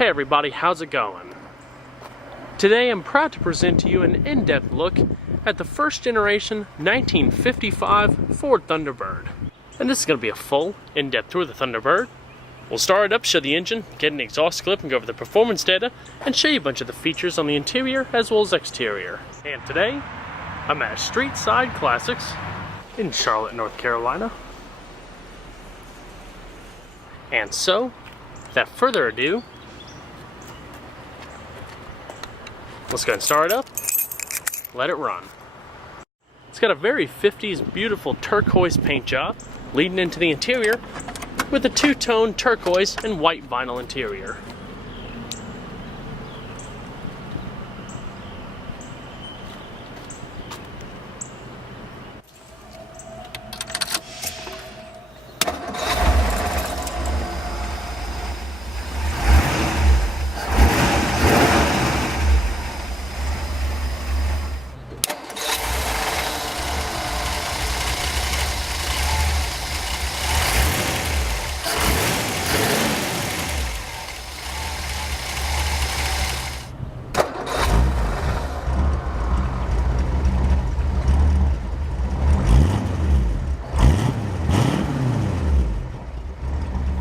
Hey everybody, how's it going? Today I'm proud to present to you an in-depth look at the first generation 1955 Ford Thunderbird. And this is going to be a full, in-depth tour of the Thunderbird. We'll start it up, show the engine, get an exhaust clip and go over the performance data, and show you a bunch of the features on the interior as well as exterior. And today, I'm at Street Side Classics in Charlotte, North Carolina. And so, without further ado, let's go ahead and start it up, let it run. It's got a very 50s beautiful turquoise paint job leading into the interior with a two-tone turquoise and white vinyl interior.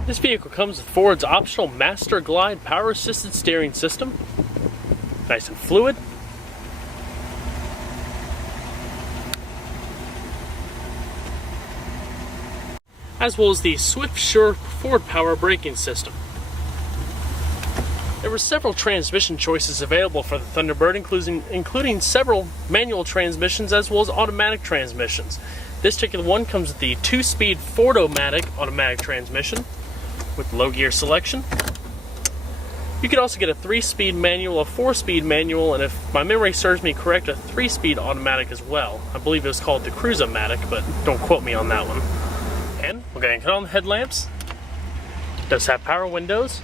This vehicle comes with Ford's optional Master Glide power assisted steering system. Nice and fluid. As well as the Swift Sure Ford power braking system. There were several transmission choices available for the Thunderbird, including several manual transmissions as well as automatic transmissions. This particular one comes with the 2-speed Ford-O-Matic automatic transmission with low gear selection. You could also get a 3-speed manual, a 4-speed manual, and if my memory serves me correct, a 3-speed automatic as well. I believe it was called the Cruise-O-Matic, but don't quote me on that one. And we'll go ahead and cut on the headlamps. It does have power windows.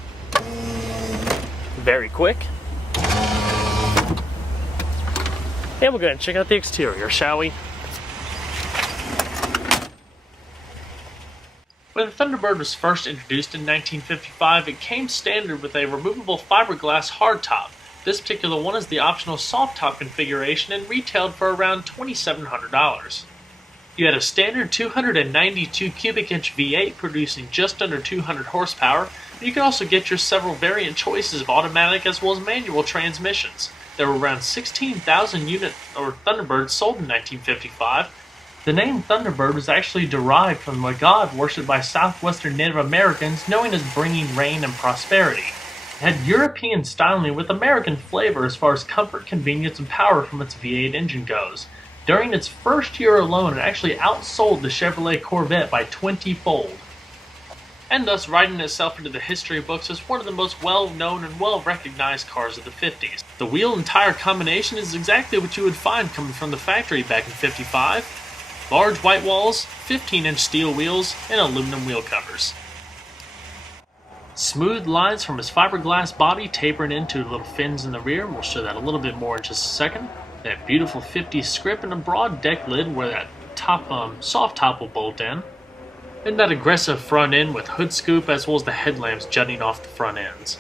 Very quick. And we'll go ahead and check out the exterior, shall we? When the Thunderbird was first introduced in 1955, it came standard with a removable fiberglass hardtop. This particular one is the optional soft top configuration and retailed for around $2,700. You had a standard 292 cubic inch V8 producing just under 200 horsepower, and you can also get your several variant choices of automatic as well as manual transmissions. There were around 16,000 Thunderbirds sold in 1955. The name Thunderbird was actually derived from the god worshipped by southwestern Native Americans known as bringing rain and prosperity. It had European styling with American flavor as far as comfort, convenience, and power from its V8 engine goes. During its first year alone, it actually outsold the Chevrolet Corvette by 20-fold. And thus writing itself into the history books as one of the most well-known and well-recognized cars of the 50s. The wheel and tire combination is exactly what you would find coming from the factory back in 55. Large white walls, 15-inch steel wheels, and aluminum wheel covers. Smooth lines from its fiberglass body tapering into little fins in the rear. We'll show that a little bit more in just a second. That beautiful 50s script and a broad deck lid where that top soft top will bolt in. And that aggressive front end with hood scoop as well as the headlamps jutting off the front ends.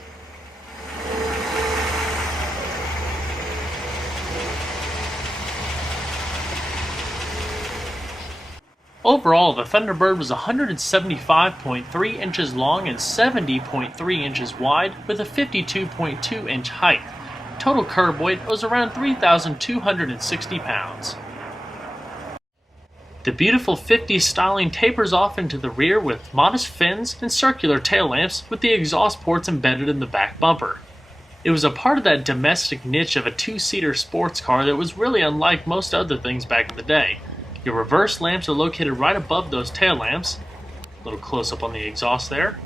Overall, the Thunderbird was 175.3 inches long and 70.3 inches wide with a 52.2 inch height. Total curb weight was around 3,260 pounds. The beautiful 50s styling tapers off into the rear with modest fins and circular tail lamps with the exhaust ports embedded in the back bumper. It was a part of that domestic niche of a two-seater sports car that was really unlike most other things back in the day. Your reverse lamps are located right above those tail lamps. A little close up on the exhaust there.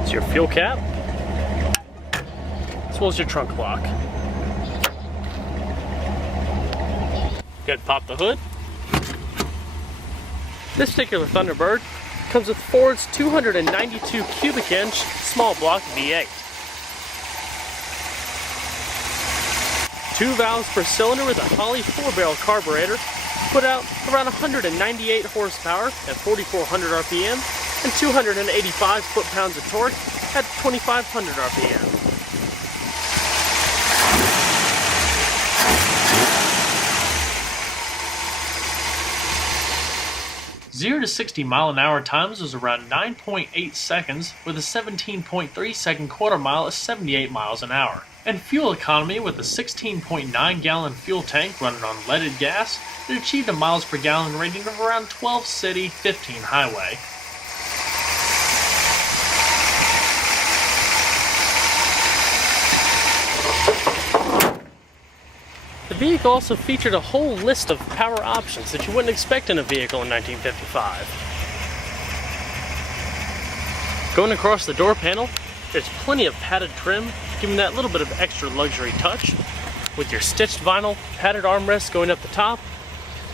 It's your fuel cap, as well as your trunk lock. Go ahead and pop the hood. This particular Thunderbird comes with Ford's 292 cubic inch small block V8. 2 valves per cylinder with a Holley 4-barrel carburetor, put out around 198 horsepower at 4,400 RPM and 285 foot-pounds of torque at 2,500 RPM. 0 to 60 mile-an-hour times was around 9.8 seconds, with a 17.3 second quarter mile at 78 miles an hour. And fuel economy, with a 16.9 gallon fuel tank running on leaded gas, it achieved a miles per gallon rating of around 12 city, 15 highway. The vehicle also featured a whole list of power options that you wouldn't expect in a vehicle in 1955. Going across the door panel, there's plenty of padded trim, giving that little bit of extra luxury touch, with your stitched vinyl padded armrests going up the top,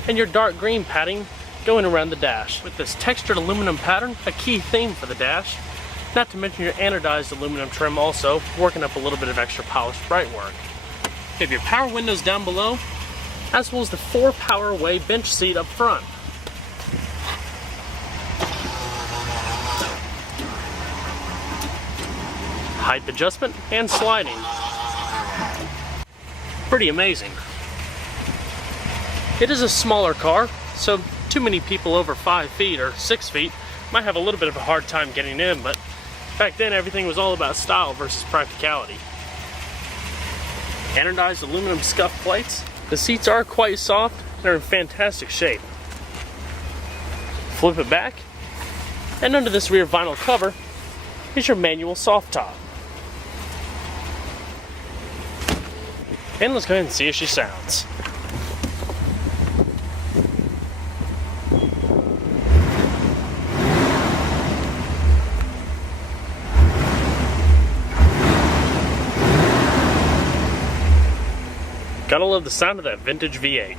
and your dark green padding going around the dash. With this textured aluminum pattern, a key theme for the dash, not to mention your anodized aluminum trim also, working up a little bit of extra polished bright work. You have your power windows down below, as well as the 4 power away bench seat up front. Height adjustment and sliding. Pretty amazing. It is a smaller car, so too many people over 5 feet or 6 feet might have a little bit of a hard time getting in, but back then everything was all about style versus practicality. Anodized aluminum scuff plates. The seats are quite soft and are in fantastic shape. Flip it back, and under this rear vinyl cover is your manual soft top. And let's go ahead and see if she sounds. Gotta love the sound of that vintage V8.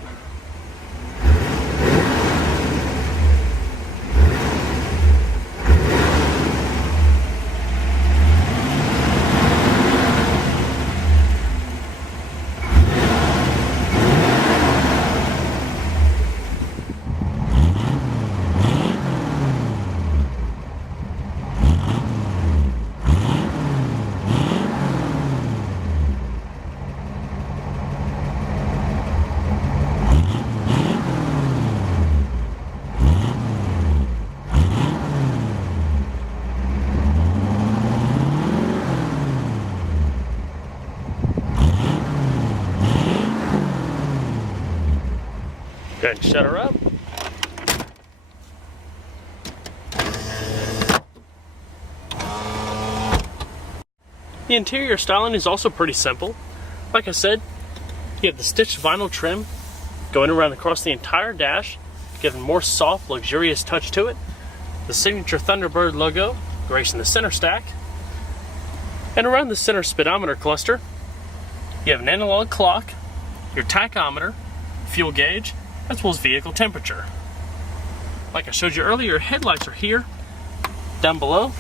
Go ahead and shut her up. The interior styling is also pretty simple. Like I said, you have the stitched vinyl trim going around across the entire dash, giving more soft, luxurious touch to it. The signature Thunderbird logo gracing the center stack. And around the center speedometer cluster, you have an analog clock, your tachometer, fuel gauge, as well as vehicle temperature. Like I showed you earlier, your headlights are here. Down below,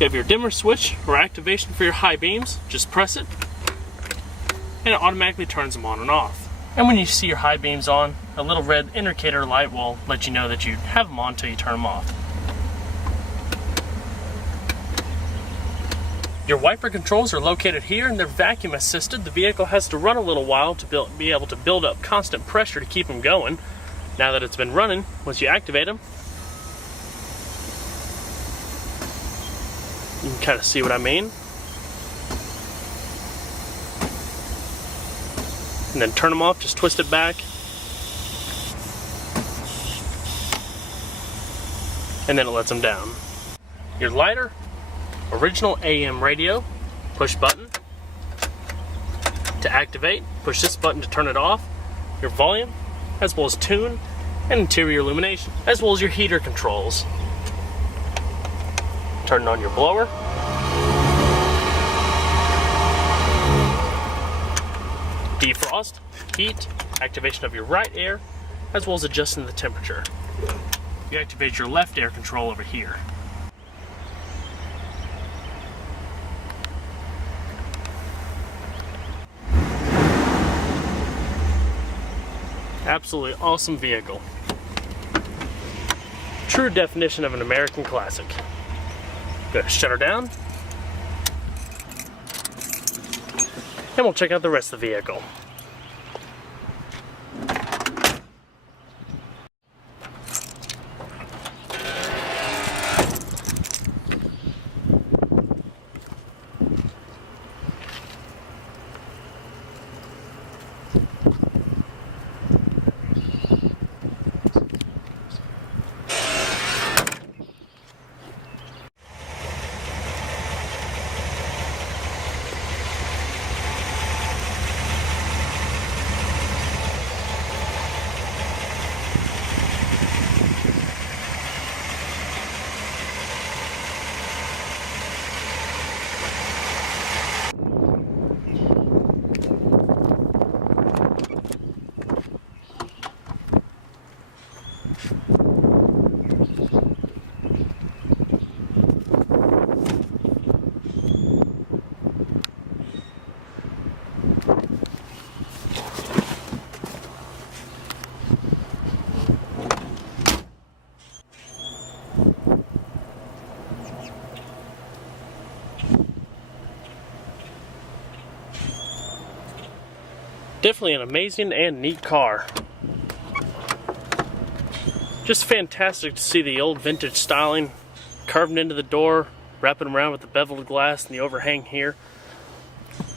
you have your dimmer switch or activation for your high beams. Just press it, and it automatically turns them on and off. And when you see your high beams on, a little red indicator light will let you know that you have them on until you turn them off. Your wiper controls are located here, and they're vacuum assisted. The vehicle has to run a little while to be able to build up constant pressure to keep them going. Now that it's been running, once you activate them, you can kind of see what I mean. And then turn them off, just twist it back. And then it lets them down. Your lighter, original AM radio, push button to activate, push this button to turn it off, your volume, as well as tune and interior illumination, as well as your heater controls. Turning on your blower, defrost, heat, activation of your right air, as well as adjusting the temperature. You activate your left air control over here. Absolutely awesome vehicle. True definition of an American classic. Gonna shut her down. And we'll check out the rest of the vehicle. Definitely an amazing and neat car. Just fantastic to see the old vintage styling carved into the door, wrapping around with the beveled glass and the overhang here.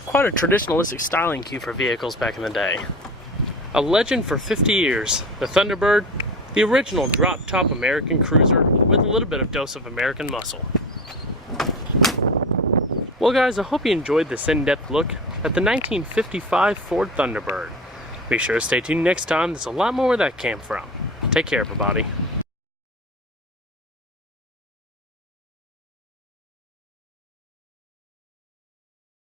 Quite a traditionalistic styling cue for vehicles back in the day. A legend for 50 years, the Thunderbird, the original drop-top American cruiser with a little bit of dose of American muscle. Well guys, I hope you enjoyed this in-depth look at the 1955 Ford Thunderbird. Be sure to stay tuned next time, there's a lot more where that came from. Take care everybody.